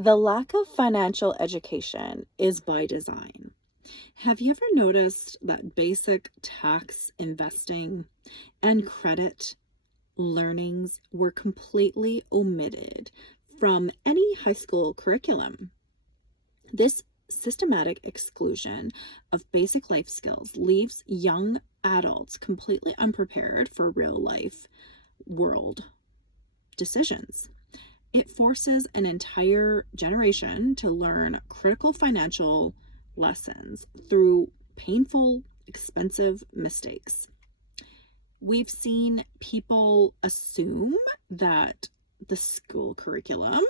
The lack of financial education is by design. Have you ever noticed that basic tax, investing, and credit learnings were completely omitted from any high school curriculum? This systematic exclusion of basic life skills leaves young adults completely unprepared for real life world decisions. It forces an entire generation to learn critical financial lessons through painful, expensive mistakes. We've seen people assume that the school curriculum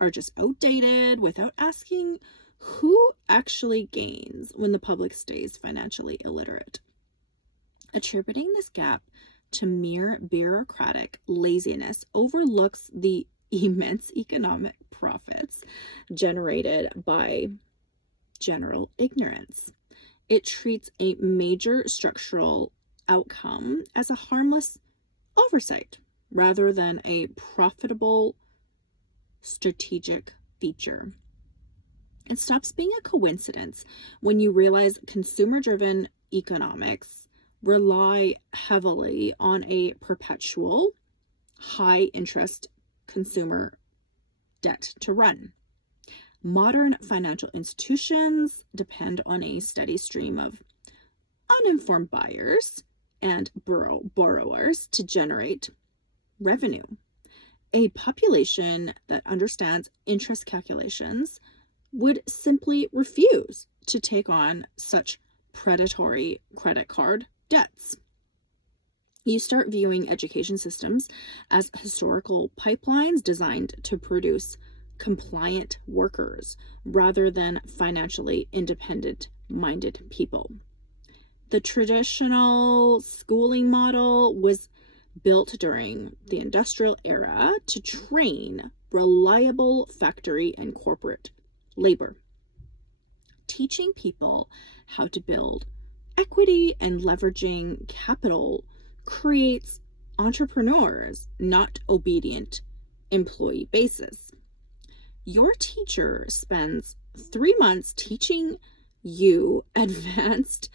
are just outdated without asking who actually gains when the public stays financially illiterate. Attributing this gap to mere bureaucratic laziness overlooks the immense economic profits generated by general ignorance. It treats a major structural outcome as a harmless oversight rather than a profitable strategic feature. It stops being a coincidence when you realize consumer-driven economics rely heavily on a perpetual high interest consumer debt to run. Modern financial institutions depend on a steady stream of uninformed buyers and borrowers to generate revenue. A population that understands interest calculations would simply refuse to take on such predatory credit card debts. You start viewing education systems as historical pipelines designed to produce compliant workers rather than financially independent minded people. The traditional schooling model was built during the industrial era to train reliable factory and corporate labor. Teaching people how to build equity and leveraging capital creates entrepreneurs, not obedient employee bases. Your teacher spends 3 months teaching you advanced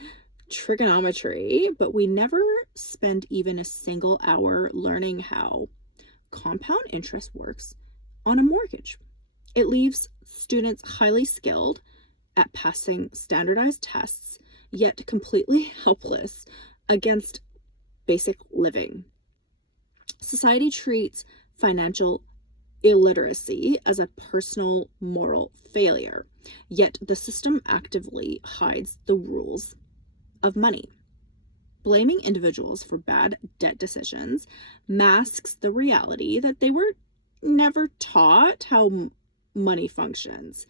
trigonometry, but we never spend even a single hour learning how compound interest works on a mortgage. It leaves students highly skilled at passing standardized tests, yet completely helpless against basic living. Society treats financial illiteracy as a personal moral failure, yet the system actively hides the rules of money. Blaming individuals for bad debt decisions masks the reality that they were never taught how money functions.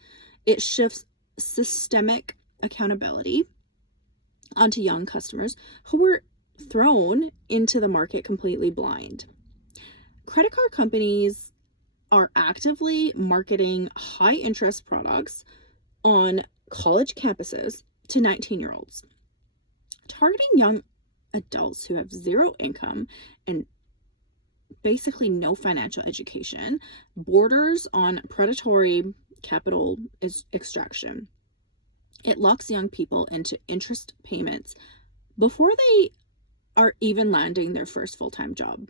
It shifts systemic accountability onto young customers who were thrown into the market completely blind. Credit card companies are actively marketing high interest products on college campuses to 19-year-olds, targeting young adults who have zero income and basically no financial education, borders on predatory capital extraction. It locks young people into interest payments before they are even landing their first full-time job.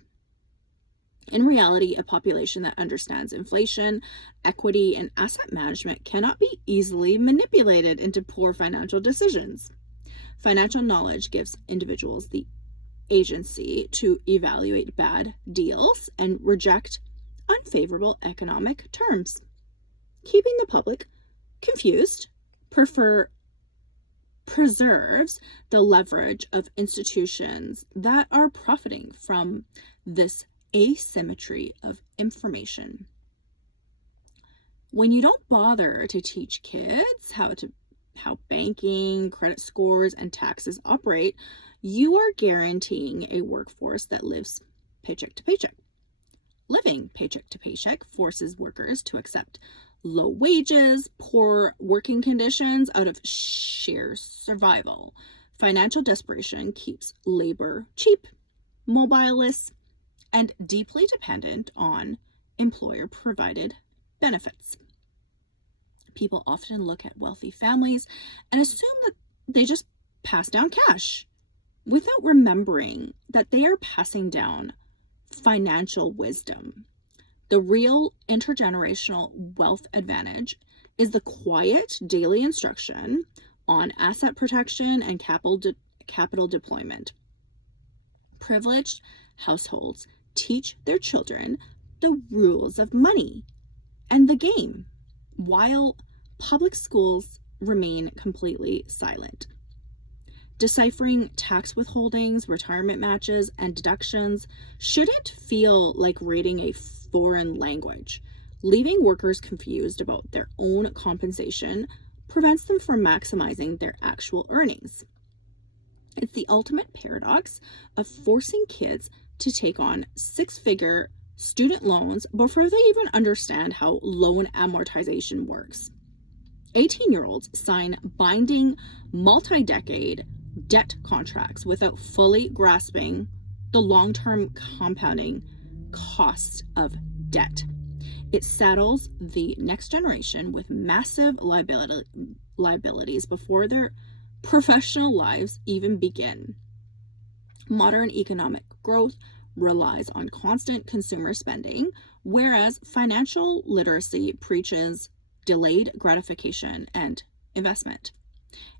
In reality, a population that understands inflation, equity, and asset management cannot be easily manipulated into poor financial decisions. Financial knowledge gives individuals the agency to evaluate bad deals and reject unfavorable economic terms. Keeping the public confused preserves the leverage of institutions that are profiting from this asymmetry of information. When you don't bother to teach kids how banking, credit scores, and taxes operate, you are guaranteeing a workforce that lives paycheck to paycheck. Living paycheck to paycheck forces workers to accept low wages, poor working conditions out of sheer survival. Financial desperation keeps labor cheap, mobileless, and deeply dependent on employer-provided benefits. People often look at wealthy families and assume that they just pass down cash without remembering that they are passing down financial wisdom. The real intergenerational wealth advantage is the quiet daily instruction on asset protection and capital deployment. Privileged households teach their children the rules of money and the game, while public schools remain completely silent. Deciphering tax withholdings, retirement matches, and deductions shouldn't feel like reading a foreign language. Leaving workers confused about their own compensation prevents them from maximizing their actual earnings. It's the ultimate paradox of forcing kids to take on six-figure student loans before they even understand how loan amortization works. 18-year-olds sign binding multi-decade debt contracts without fully grasping the long-term compounding costs of debt. It saddles the next generation with massive liabilities before their professional lives even begin. Modern economic growth relies on constant consumer spending, whereas financial literacy preaches delayed gratification and investment.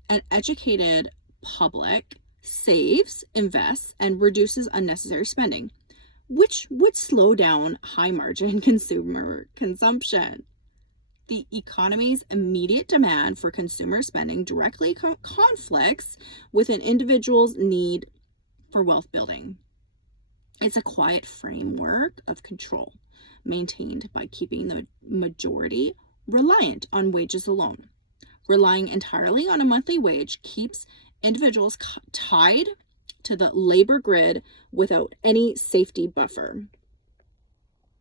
An educated public saves, invests, and reduces unnecessary spending, which would slow down high-margin consumer consumption. The economy's immediate demand for consumer spending directly conflicts with an individual's need for wealth building. It's a quiet framework of control, maintained by keeping the majority reliant on wages alone. Relying entirely on a monthly wage keeps individuals tied to the labor grid without any safety buffer.